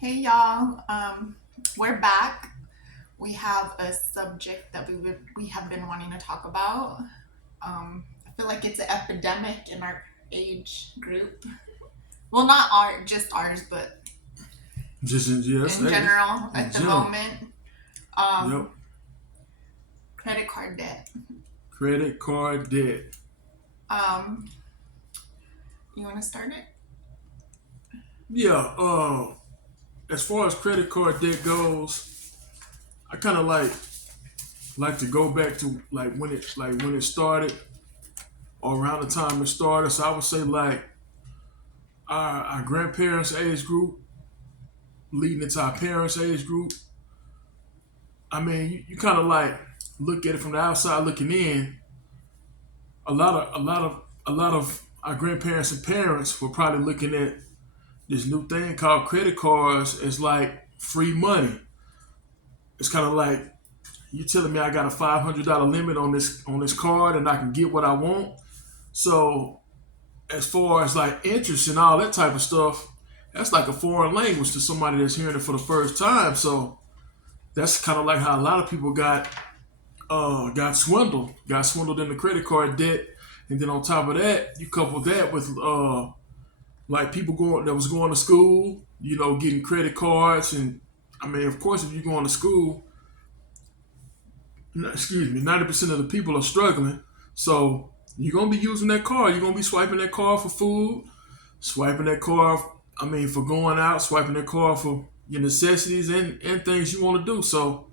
Hey y'all, we're back. We have a subject that we have been wanting to talk about. I feel like it's an epidemic in our age group. Well, not just ours, but Yes, in hey, general in at the general. moment. Yep. Um, Credit card debt. Credit card debt. Um, you want to start it? Yeah. As far as credit card debt goes, I kind of like to go back to when it started or around the time it started. So I would say like our grandparents' age group leading into our parents' age group. I mean, you kind of like look at it from the outside looking in. A lot of our grandparents and parents were probably looking at this new thing called credit cards as like free money. It's kind of like you telling me I got a $500 limit on this card and I can get what I want. So as far as like interest and all that type of stuff, that's like a foreign language to somebody that's hearing it for the first time. So that's kind of like how a lot of people got swindled in the credit card debt. And then on top of that, you couple that with like people going that was going to school, getting credit cards, and I mean, of course, if you're going to school, excuse me, 90% of the people are struggling, so you're gonna be using that card. You're gonna be swiping that card for food, swiping that card. I mean, for going out, swiping that card for your necessities and things you want to do. So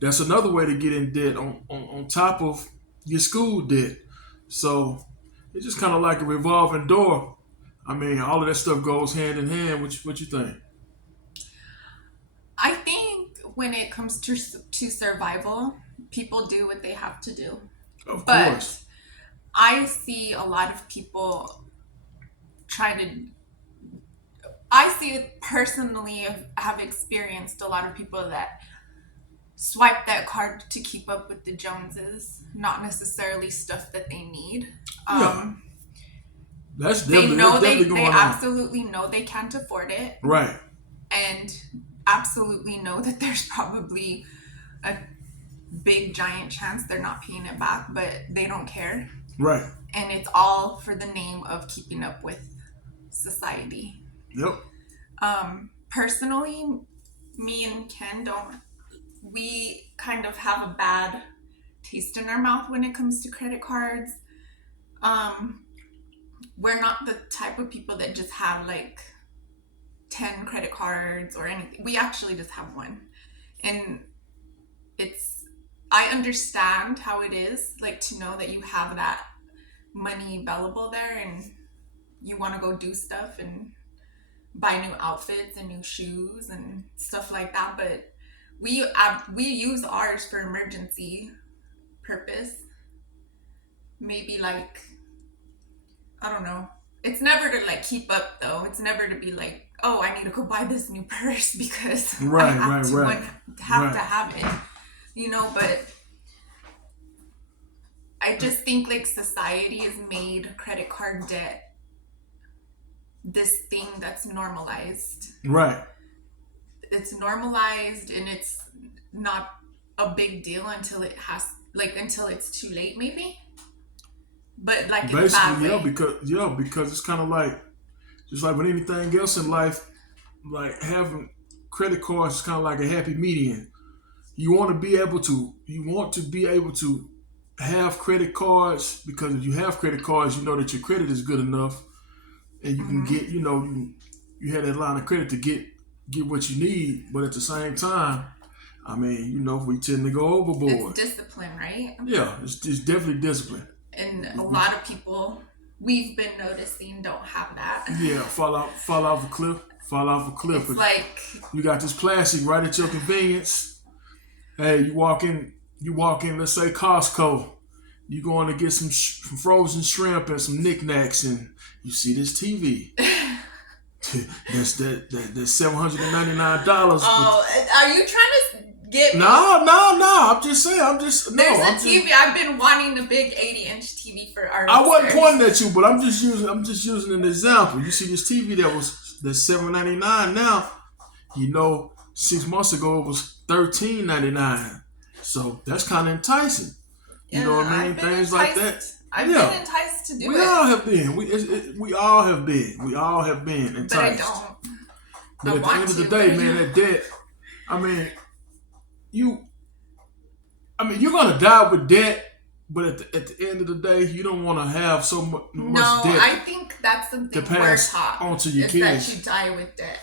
that's another way to get in debt on top of your school debt. So it's just kind of like a revolving door. I mean, all of that stuff goes hand in hand. What you think? I think when it comes to survival, people do what they have to do. Of But course. I see a lot of people trying to I see it personally. Have experienced a lot of people that swipe that card to keep up with the Joneses, not necessarily stuff that they need. Yeah, Um, that's definitely they going on. absolutely know they can't afford it, Right, and absolutely know that there's probably a big giant chance they're not paying it back, but they don't care, right. and it's all for the name of keeping up with society. Yep. Personally, me and Ken don't. We kind of have a bad taste in our mouth when it comes to credit cards. Um, we're not the type of people that just have like 10 credit cards or anything. We actually just have one. And it's, I understand how it is like to know that you have that money available there and you want to go do stuff and buy new outfits and new shoes and stuff like that. But we use ours for emergency purpose. Maybe like, I don't know. It's never to like keep up though. It's never to be like, oh, I need to go buy this new purse because I Right, have right, to right, have to right, have it. But I just think like society has made credit card debt this thing that's normalized. right, It's normalized and it's not a big deal until until it's too late maybe. But like in a bad basically, yeah, way. because it's kind of like just like with anything else in life, like having credit cards is kind of like a happy median. You want to be able to have credit cards because if you have credit cards, you know that your credit is good enough, and you can Hmm. get, you have that line of credit to get what you need, but at the same time, I mean, we tend to go It's overboard. discipline, right? Yeah, it's definitely discipline. And a We, lot of people we've been noticing don't have that. yeah, fall off a cliff, fall off a cliff. It's But like, you got this plastic right at your convenience. Hey, you walk in. Let's say Costco. You going to get some frozen shrimp and some knickknacks, and you see this TV. That's $799. But oh, are you trying to get me? no. I'm just saying. There's a I'm just. TV. I've been wanting the big 80-inch TV for our I wasn't upstairs. pointing at you, but I'm just using an example. You see this TV that's $799 now. You know, 6 months ago it was $13.99. So that's kind of enticing. You know what I mean? Things like that. I've been enticed to do we it. We all have been. We all have been. We all have been enticed. But I don't. But at the end of the day, man, that debt, you're gonna die with debt, but at the end of the day, you don't want to have so much debt. No, I think that's something to pass we're taught onto your kids. That you die with debt.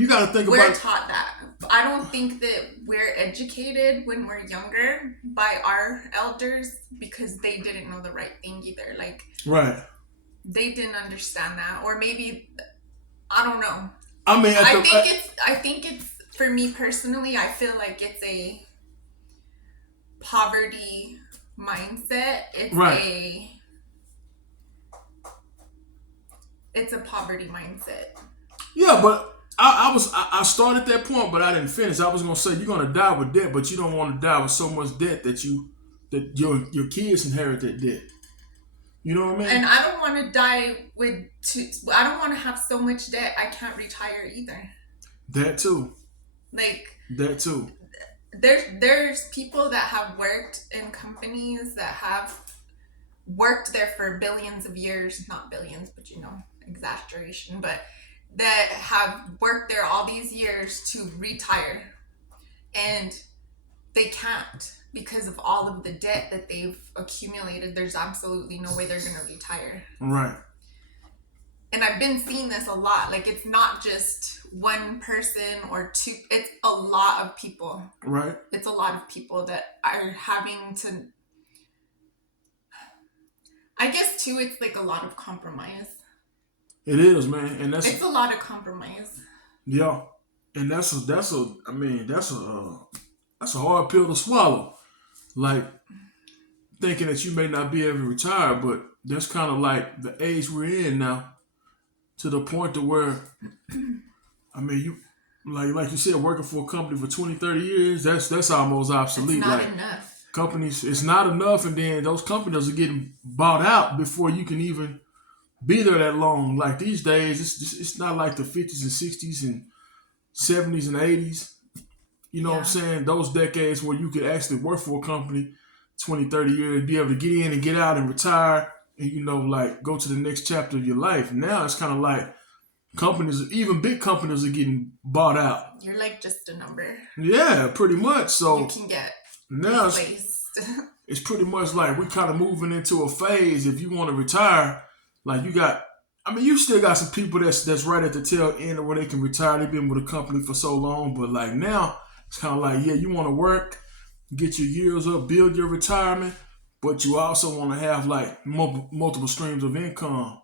You got to think we're about. We're taught that. I don't think that we're educated when we're younger by our elders because they didn't know the right thing either. Like, right. They didn't understand that, or maybe I don't know. I think it's for me personally. I feel like it's a poverty mindset. It's a poverty mindset. Yeah, but I started that point, but I didn't finish. I was gonna say you're gonna die with debt, but you don't want to die with so much debt that your kids inherit that debt. You know what I mean? And I don't want to die I don't want to have so much debt I can't retire either. That too. That too. There's people that have worked in companies that have worked there for billions of years, not billions, but exaggeration, but that have worked there all these years to retire, and they can't because of all of the debt that they've accumulated. There's absolutely no way they're going to retire. Right. And I've been seeing this a lot. Like, it's not just one person or two. It's a lot of people. Right. It's a lot of people that are having to... I guess, too, it's like a lot of compromise. It is, man. And it's a lot of compromise. Yeah. And that's a hard pill to swallow. Like, thinking that you may not be able to retire, but that's kind of like the age we're in now. To the point to where, you, like you said, working for a company for 20, 30 years, that's almost obsolete. It's not enough. Companies, it's not enough, and then those companies are getting bought out before you can even be there that long. Like these days, it's not like the 50s and 60s and 70s and 80s. You know what I'm saying? Those decades where you could actually work for a company 20, 30 years, be able to get in and get out and retire and, go to the next chapter of your life. Now it's kind of like companies, even big companies, are getting bought out. You're like just a number. Yeah, pretty much. So you can get now replaced. It's pretty much like we kind of moving into a phase. If you want to retire, like you still got some people that's right at the tail end of where they can retire. They've been with a company for so long, but like now it's kind of like, yeah, you want to work, get your years up, build your retirement, but you also want to have like multiple streams of income,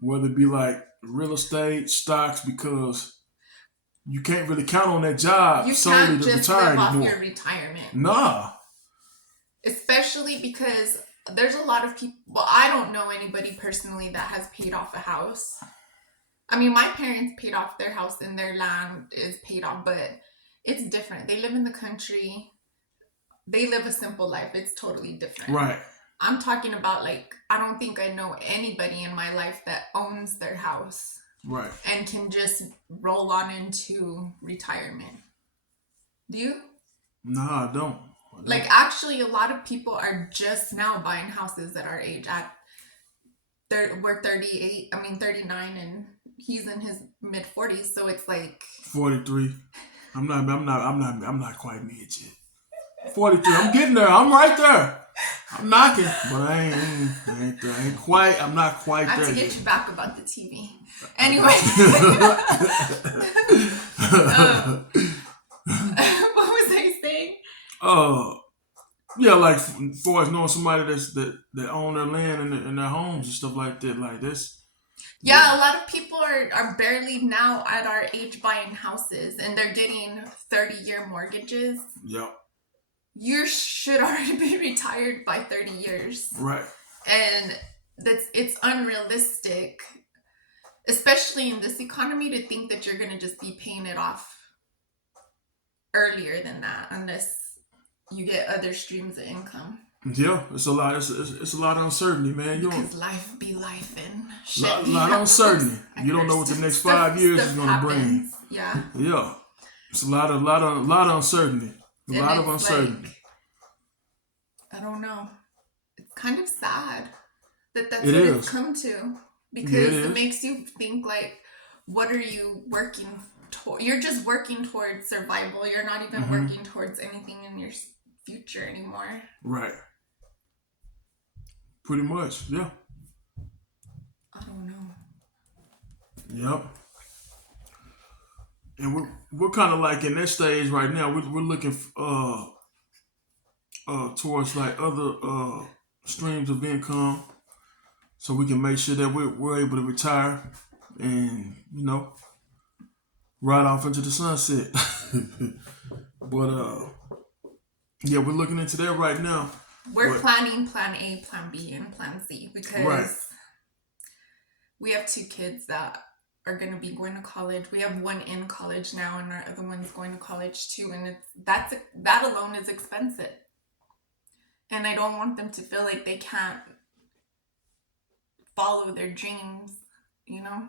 whether it be like real estate, stocks, because you can't really count on that job solely to retire anymore. You can't just live off your retirement. Nah. Especially because there's a lot of people, well, I don't know anybody personally that has paid off a house. I mean, my parents paid off their house and their land is paid off, but it's different. They live in the country. They live a simple life. It's totally different. Right. I'm talking about, I don't think I know anybody in my life that owns their house. Right. And can just roll on into retirement. Do you? No, I don't. Actually, a lot of people are just now buying houses at our age. We're 39, and he's in his mid 40s, so it's like 43. I'm not quite mid yet. 43. I'm getting there. I'm right there. I'm knocking, but I ain't there. I'm not quite there. I have to get you back about the TV. Anyway. What was I saying? Yeah, like as far as knowing somebody that own their land and their homes and stuff like that, like this. Yeah, a lot of people are barely now at our age buying houses, and they're getting 30-year mortgages. Yeah. You should already be retired by 30 years. Right. And it's unrealistic, especially in this economy, to think that you're going to just be paying it off earlier than that, unless you get other streams of income. Yeah, it's a lot. It's a lot of uncertainty, man. Because life be life and shit. A lot of uncertainty. You don't know what the next 5 years is going to bring. Yeah. Yeah. It's a lot of uncertainty. A And lot of it's uncertainty. like, I don't know. It's kind of sad that that's It what it's is. come to, Yeah, it because it is. makes you think like, what are you working toward? You're just working towards survival. You're not even Hmm. working towards anything in your future anymore. Right. Pretty much. Yeah. I don't know. Yep. And we're kind of like in that stage right now. We're looking towards like other streams of income, so we can make sure that we're able to retire and ride off into the sunset. But yeah, we're looking into that right now. We're But planning plan A, plan B, and plan C right, because we have 2 kids that are going to be going to college. We have one in college now, and our other one's going to college too. And that alone is expensive. And I don't want them to feel like they can't follow their dreams, you know,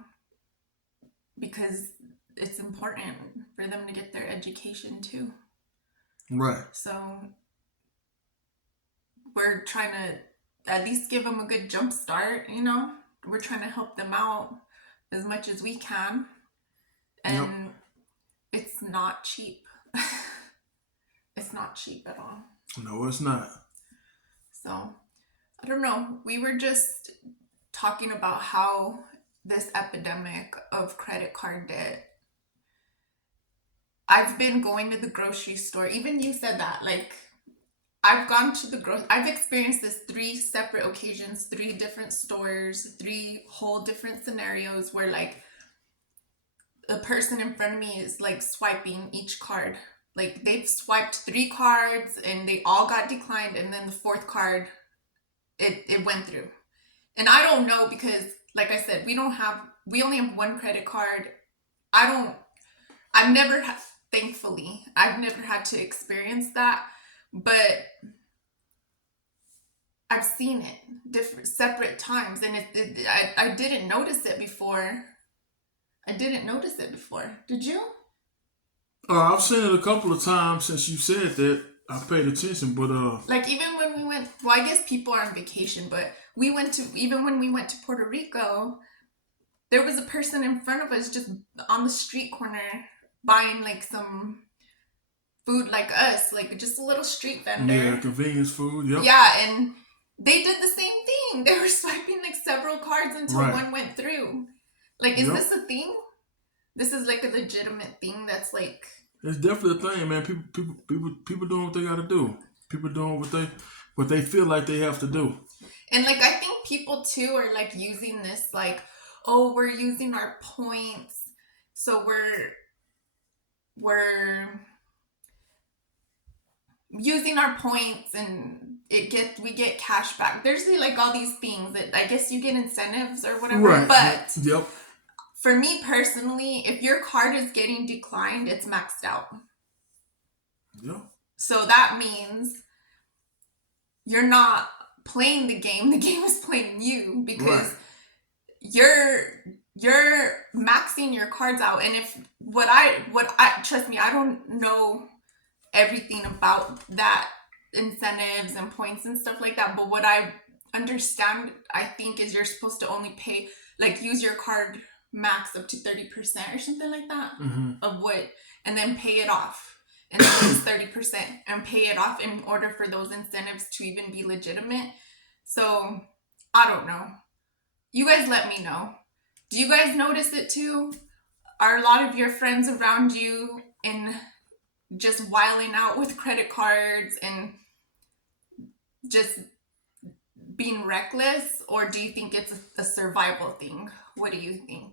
because it's important for them to get their education too. right, So we're trying to at least give them a good jump start, you know. We're trying to help them out as much as we can. yep. And it's not cheap. It's not cheap at all. No, it's not. So, I don't know. We were just talking about how this epidemic of credit card debt. I've been going to the grocery store. Even you said that. Like, I've gone to I've experienced this 3 separate occasions, 3 different stores, 3 whole different scenarios where like the person in front of me is like swiping each card. Like they've swiped 3 cards and they all got declined, and then the 4th card it went through. And I don't know, because like I said, we only have 1 credit card. Thankfully, I've never had to experience that, but I've seen it different separate times, and I didn't notice it before. Did you? I've seen it a couple of times since you said that. I paid attention, but Like even when we went, well, I guess people are on vacation, but even when we went to Puerto Rico, there was a person in front of us just on the street corner buying like some food like us, like just a little street vendor. yeah, convenience food. Yep. Yeah, and they did the same thing. They were swiping like several cards until Right. one went through. Like, is Yep. this a thing? This is like a legitimate thing that's like, It's definitely a thing, man. People doing what they got to do. People doing what they feel like they have to do. and like I think people too are like using this like, oh, we're using our points, so we're using our points and we get cash back. There's like all these things that I guess you get incentives or whatever. Right. But Yep. for me personally, if your card is getting declined, it's maxed out. Yep. So that means you're not playing the game. The game is playing you, because you're maxing your cards out. And if what I trust me, I don't know everything about that, incentives and points and stuff like that. But what I understand, I think, is you're supposed to only pay, like, use your card max up to 30% or something like that of what, and then pay it off, and then use 30% and pay it off in order for those incentives to even be legitimate. So I don't know. You guys let me know. Do you guys notice it too? Are a lot of your friends around you in just wiling out with credit cards and just being reckless, or do you think it's a survival thing? What do you think?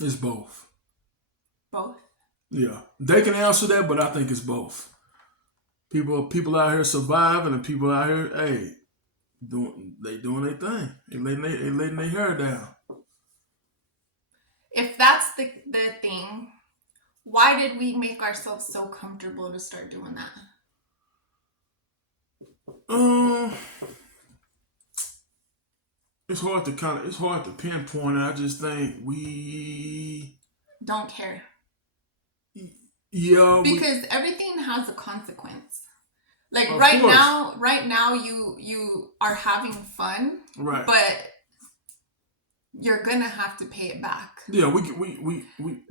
It's both. Both? Yeah, they can answer that, but I think it's both. People out here surviving, and people out here, hey, doing their thing. They letting their hair down. If that's the thing, why did we make ourselves so comfortable to start doing that? It's hard to pinpoint it. I just think we Don't care. Yeah, because everything has a consequence. Like of right course. now, you are having fun, Right. but you're gonna have to pay it back. Yeah, we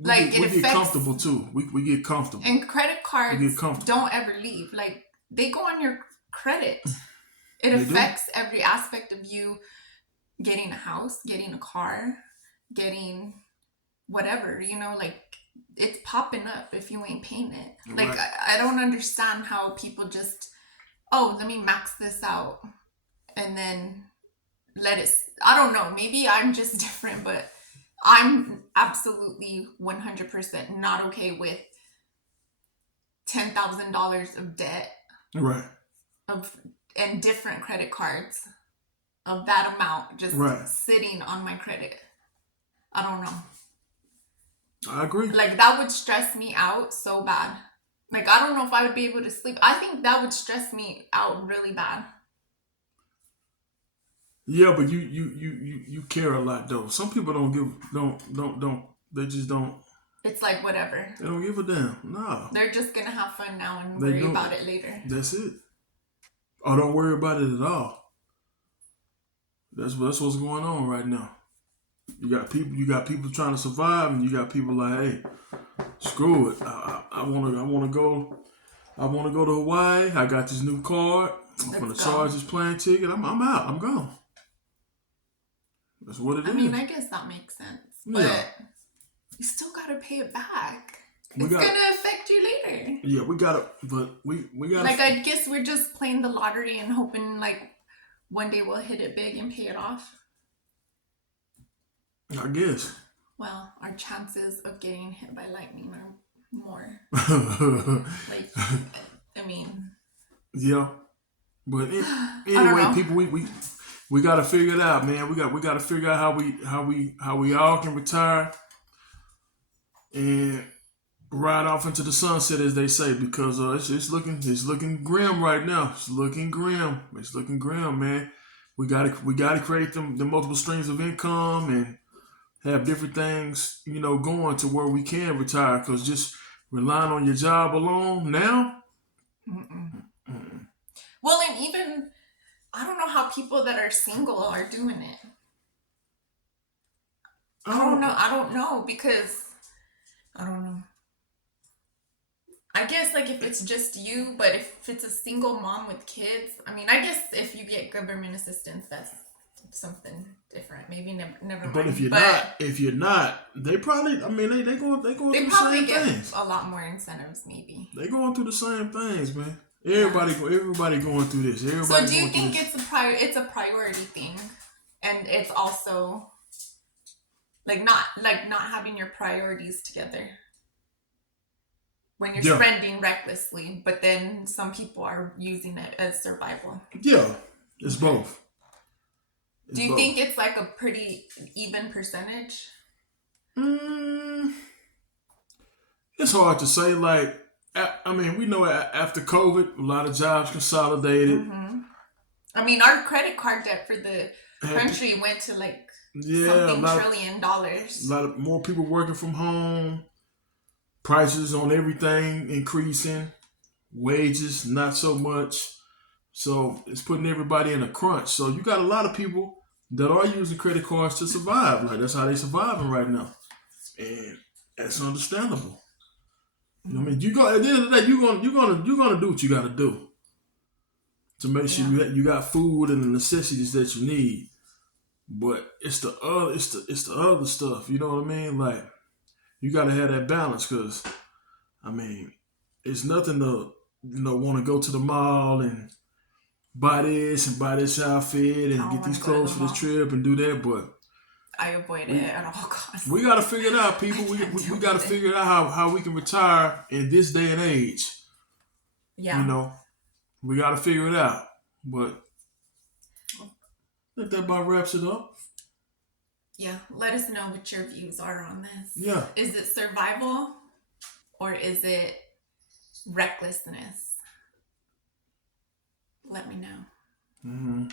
Like it we get affects, comfortable too. We get comfortable. and credit We cards get comfortable. don't ever leave. Like they go on your credit. It They do. affects every aspect of you getting a house, getting a car, getting whatever, like it's popping up if you ain't paying it. Like Right. I don't understand how people just, oh, let me max this out and then let it. I don't know, maybe I'm just different, but I'm absolutely 100% not okay with $10,000 of debt Right. and different credit cards of that amount just Right. sitting on my credit. I don't know. I agree. Like that would stress me out so bad. Like I don't know if I would be able to sleep. I think that would stress me out really bad. Yeah, but you care a lot though. Some people don't they just don't It's like whatever. they don't give a damn. No. They're just gonna have fun now and They worry don't. about it later. That's it. Or don't worry about it at all. That's what's going on right now. You got people trying to survive, and you got people like, hey, screw it. I wanna go to Hawaii. I got this new card. I'm gonna Let's go. charge this plane ticket. I'm out. I'm gone. That's what it is. I mean, I guess that makes sense. But Yeah. you still gotta pay it back. We It's gotta- gonna affect you later. Yeah, we gotta, but we gotta. Like I guess we're just playing the lottery and hoping like one day we'll hit it big and pay it off. I guess. Well, our chances of getting hit by lightning are more. Like, I mean, Yeah, but don't anyway, know. people, we got to figure it out, man. We got to figure out how we all can retire and ride off into the sunset, as they say, because it's looking grim right now. It's looking grim. It's looking grim, man. We gotta create the multiple streams of income and have different things, going to where we can retire. Because just relying on your job alone now. Mm-mm. Well, and even I don't know how people that are single are doing it. I don't know because I don't know. I guess like if it's just you, but if it's a single mom with kids, I mean, I guess if you get government assistance, that's something different. Maybe never mind. But if you're not, they probably. I mean, they going through the probably same get things. a lot more incentives, maybe. They going through the same things, man. Everybody going through this. Everybody. So do you going through think this. it's a priority thing, and it's also like not having your priorities together when you're Yeah. spending recklessly, but then some people are using it as survival. Yeah, it's both. Do you think it's like a pretty even percentage? It's hard to say. Like, I mean, we know after COVID, a lot of jobs consolidated. Mm-hmm. I mean, our credit card debt for the country went to like something $1 trillion. A lot of more people working from home. Prices on everything increasing. Wages not so much. So it's putting everybody in a crunch. So you got a lot of people that are using credit cards to survive. Like that's how they surviving right now, and that's understandable. You know what I mean? You go at the end of the day, you're gonna do what you got to do to make sure you got food and the necessities that you need. But it's the other stuff. You know what I mean? Like you got to have that balance because I mean it's nothing to want to go to the mall and buy this outfit and get these clothes for this trip and do that, but I avoid it at all costs. we got to figure it out, people. We got to figure out how we can retire in this day and age. Yeah. We got to figure it out. But I think that about wraps it up. Yeah. Let us know what your views are on this. Yeah. Is it survival or is it recklessness? Let me know. Mm-hmm.